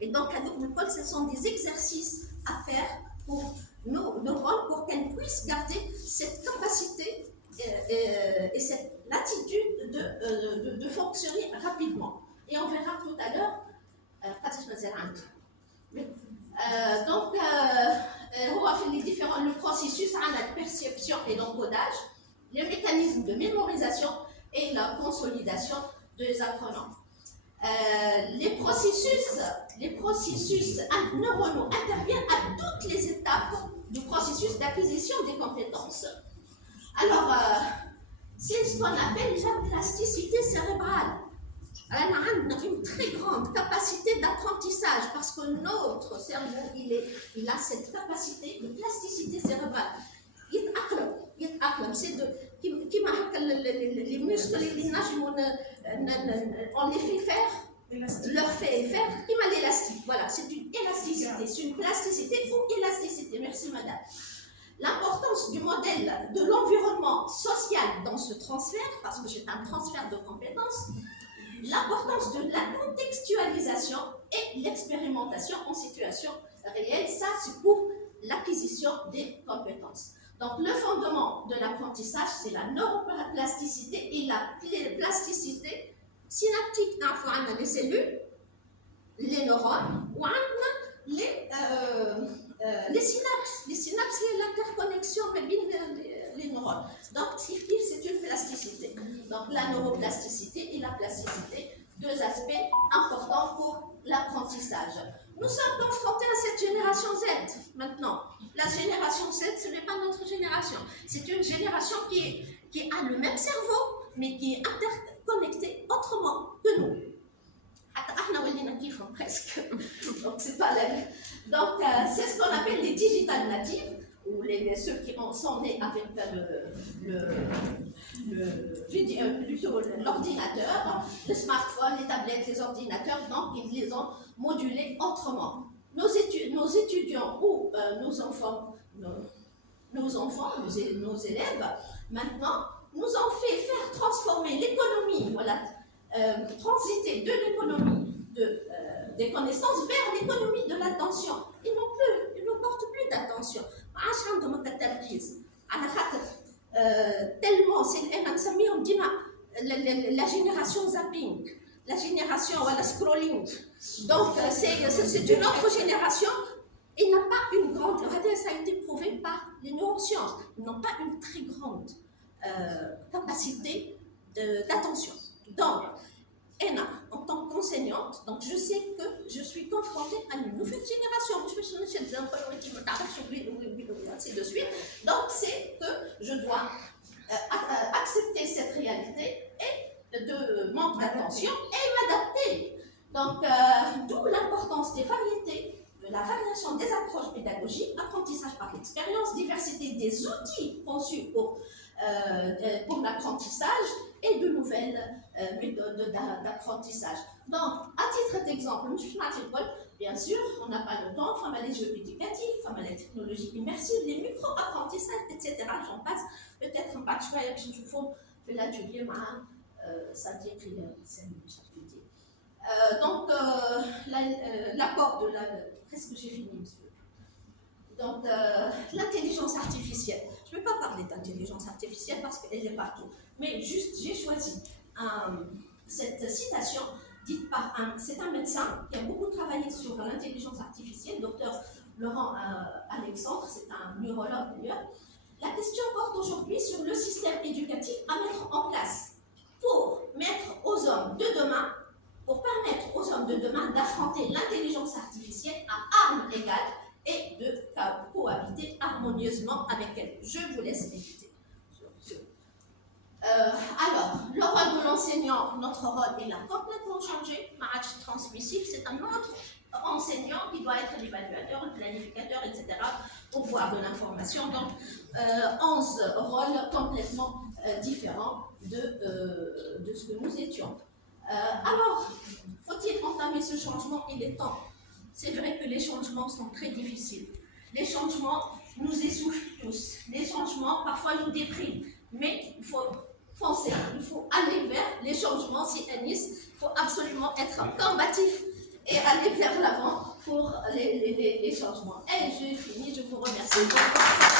Et donc, ce sont des exercices à faire pour nos neurones pour qu'elles puissent garder cette capacité et cette latitude de fonctionner rapidement. Et on verra tout à l'heure. Donc, les différents le processus à la perception et l'encodage, les mécanismes de mémorisation et la consolidation des apprenants. Les processus neuronaux interviennent à toutes les étapes du processus d'acquisition des compétences. Alors, c'est ce qu'on appelle la plasticité cérébrale. On a une très grande capacité d'apprentissage parce que notre cerveau, il a cette capacité de plasticité cérébrale. C'est les muscles, on les fait faire, leur fait faire, comme l'élastique. Voilà, c'est une élasticité, c'est une plasticité ou élasticité. Merci madame. L'importance du modèle de l'environnement social dans ce transfert, parce que c'est un transfert de compétences, l'importance de la contextualisation et l'expérimentation en situation réelle, ça c'est pour l'acquisition des compétences. Donc le fondement de l'apprentissage, c'est la neuroplasticité et la plasticité synaptique. On a les cellules, les neurones, ou les synapses. Les synapses, c'est l'interconnexion entre les neurones. Donc, c'est une plasticité. Donc, la neuroplasticité et la plasticité, deux aspects importants pour l'apprentissage. Nous sommes confrontés à cette génération Z maintenant. La génération Z, ce n'est pas notre génération. C'est une génération qui a le même cerveau, mais qui est interconnectée autrement que nous. Presque. Donc, c'est pas la... Donc, c'est ce qu'on appelle les digital natives, ou ceux qui sont nés avec l'ordinateur, le smartphone, les tablettes, les ordinateurs, donc ils les ont modulés autrement. Nos étudiants ou nos enfants, nos élèves, maintenant, nous ont fait faire transformer l'économie, voilà, transiter de l'économie des connaissances vers l'économie de l'attention. Ils ne portent plus d'attention. Tellement, c'est la génération zapping, la génération scrolling. Donc, c'est une autre génération. Il n'a pas une grande, ça a été prouvé par les neurosciences, ils n'ont pas une très grande capacité d'attention. Donc, en tant qu'enseignante, donc je sais que je suis confrontée à une nouvelle génération. Ainsi de suite. Donc, c'est que je dois accepter cette réalité et de manque d'attention et m'adapter. Donc, d'où l'importance des variétés, de la variation des approches pédagogiques, apprentissage par l'expérience, diversité des outils conçus pour l'apprentissage et de nouvelles méthodes d'apprentissage. Donc, à titre d'exemple, bien sûr, on n'a pas le temps, il faut les jeux éducatifs, il faut les technologies immersives, les micro-apprentissages, etc. J'en passe peut-être un bac choix, puis je faut faire l'atelier, ça dit que c'est donc, l'apport de la... Presque j'ai fini, monsieur. Donc, l'intelligence artificielle. Je ne vais pas parler d'intelligence artificielle parce qu'elle est partout. Mais juste, j'ai choisi cette citation dite par c'est un médecin qui a beaucoup travaillé sur l'intelligence artificielle, docteur Laurent Alexandre, c'est un neurologue d'ailleurs. La question porte aujourd'hui sur le système éducatif à mettre en place pour mettre aux hommes de demain, pour permettre aux hommes de demain d'affronter l'intelligence artificielle à armes égales et de cohabiter harmonieusement avec elle. Je vous laisse écouter. Alors, le rôle de l'enseignant, notre rôle, il a complètement changé. Match transmissif, c'est un autre enseignant qui doit être l'évaluateur, le planificateur, etc., pour voir de l'information. Donc, 11 rôles complètement différents de ce que nous étions. Alors, faut-il entamer ce changement? Il est temps. C'est vrai que les changements sont très difficiles. Les changements nous essoufflent tous. Les changements, parfois, nous dépriment. Mais il faut foncer, il faut aller vers les changements. C'est Anis, il faut absolument être combatif et aller vers l'avant pour les changements. Et je finis, je vous remercie.